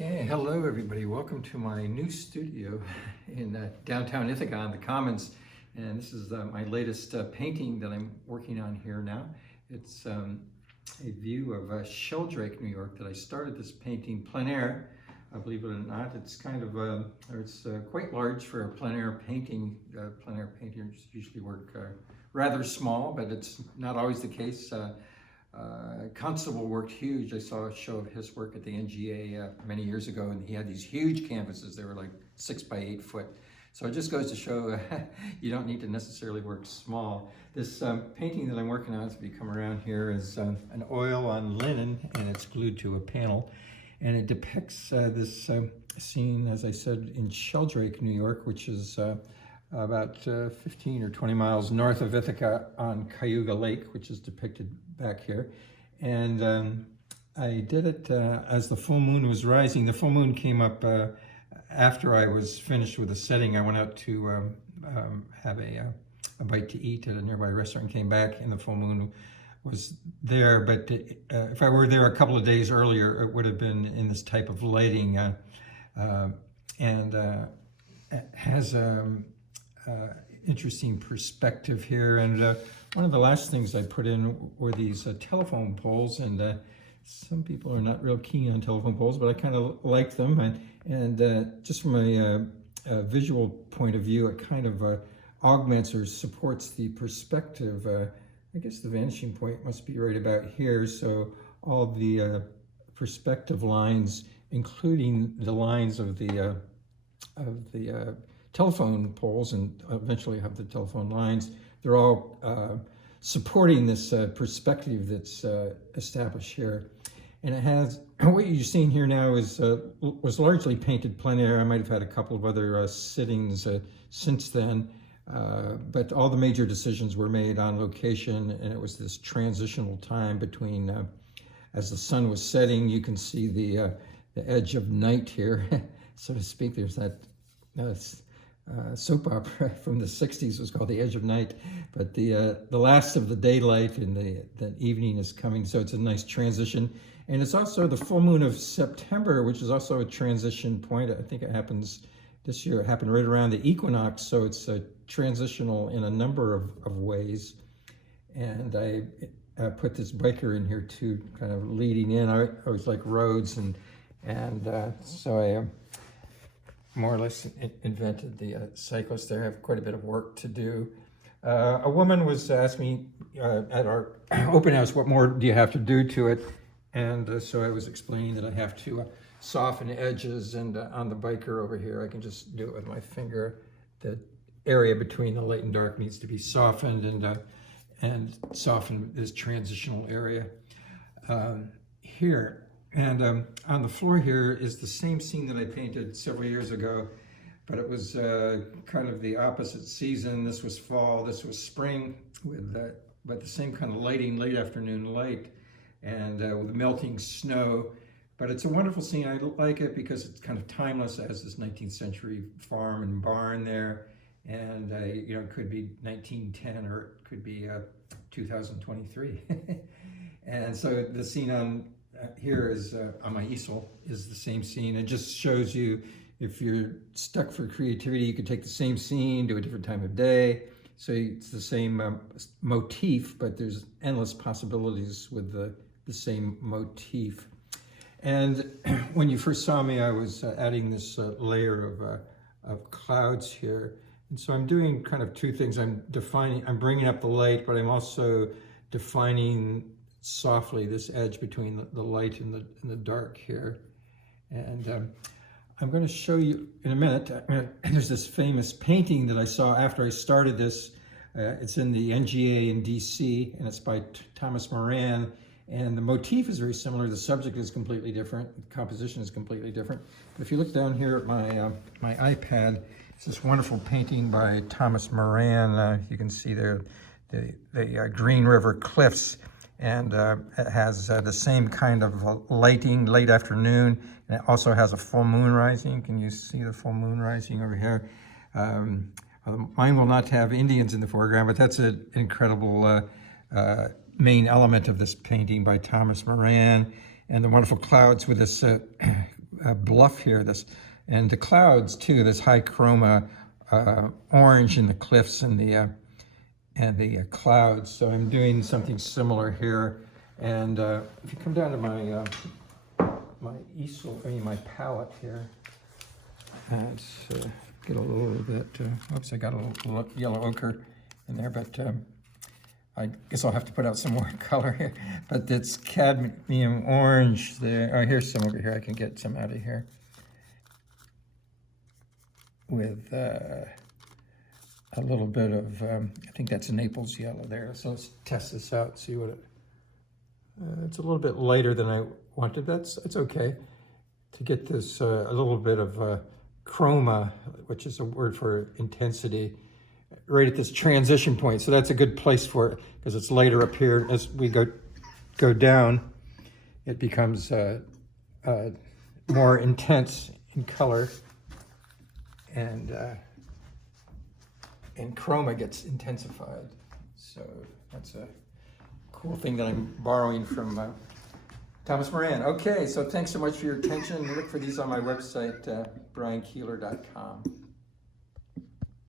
Okay, hello everybody. Welcome to my new studio in downtown Ithaca on the Commons. And this is my latest painting that I'm working on here now. It's a view of Sheldrake, New York, that I started this painting plein air. Believe it or not, it's kind of it's quite large for a plein air painting. Plein air painters usually work rather small, but it's not always the case. Constable worked huge. I saw a show of his work at the NGA many years ago, and he had these huge canvases. They were like 6 by 8 foot. So it just goes to show you don't need to necessarily work small. This painting that I'm working on, if you come around here, is an oil on linen, and it's glued to a panel. And it depicts this scene, as I said, in Sheldrake, New York, which is about 15 or 20 miles north of Ithaca on Cayuga Lake, which is depicted back here. And I did it as the full moon was rising. The full moon came up after I was finished with the setting. I went out to have a bite to eat at a nearby restaurant and came back, and the full moon was there. But if I were there a couple of days earlier, it would have been in this type of lighting, and it has interesting perspective here. And one of the last things I put in were these telephone poles, and some people are not real keen on telephone poles, but I kind of like them. And just from a visual point of view, it kind of augments or supports the perspective. I guess the vanishing point must be right about here. So all the perspective lines, including the lines of the telephone poles, and eventually have the telephone lines, they're all supporting this perspective that's established here. And it has, what you're seeing here now is was largely painted plein air. I might have had a couple of other sittings since then, but all the major decisions were made on location, and it was this transitional time between, as the sun was setting, you can see the edge of night here, so to speak. There's that soap opera from the 60s was called The Edge of Night, but the last of the daylight and the evening is coming, so it's a nice transition. And it's also the full moon of September, which is also a transition point. I think it happens this year. It happened right around the equinox, so it's transitional in a number of ways. And I put this biker in here too, kind of leading in. I always like roads, and so I more or less invented the cyclist there. I have quite a bit of work to do. A woman was asking me at our open house, what more do you have to do to it? And so I was explaining that I have to soften edges, and on the biker over here, I can just do it with my finger. The area between the light and dark needs to be softened, and soften this transitional area here. And on the floor here is the same scene that I painted several years ago, but it was kind of the opposite season. This was fall, this was spring, with but the same kind of lighting, late afternoon light, and with melting snow. But it's a wonderful scene. I like it because it's kind of timeless. It has this 19th century farm and barn there, and you know, it could be 1910 or it could be 2023. And so the scene on here is on my easel is the same scene. It just shows you, if you're stuck for creativity, you could take the same scene, do a different time of day. So it's the same motif, but there's endless possibilities with the same motif. And when you first saw me, I was adding this layer of clouds here. And so I'm doing kind of two things. I'm bringing up the light, but I'm also defining softly this edge between the light and the dark here. And I'm going to show you in a minute. There's this famous painting that I saw after I started this. It's in the NGA in DC, and it's by Thomas Moran. And the motif is very similar. The subject is completely different. The composition is completely different. But if you look down here at my iPad, it's this wonderful painting by Thomas Moran. You can see there the Green River Cliffs. And it has the same kind of lighting, late afternoon, and it also has a full moon rising. Can you see the full moon rising over here? Mine will not have Indians in the foreground, but that's an incredible main element of this painting by Thomas Moran. And the wonderful clouds with this bluff here. And the clouds too. This high chroma orange in the cliffs and the clouds. So I'm doing something similar here. And if you come down to my easel, my palette here, let's get a little bit. Oops, I got a little yellow ochre in there, but I guess I'll have to put out some more color here. But it's cadmium orange there. Oh, here's some over here. I can get some out of here with a little bit of, I think that's Naples yellow there. So let's test this out, see what it, it's a little bit lighter than I wanted. It's okay to get this a little bit of chroma, which is a word for intensity, right at this transition point. So that's a good place for it because it's lighter up here. As we go down, it becomes more intense in color, and chroma gets intensified. So that's a cool thing that I'm borrowing from Thomas Moran. Okay, so thanks so much for your attention. Look for these on my website, briankeeler.com.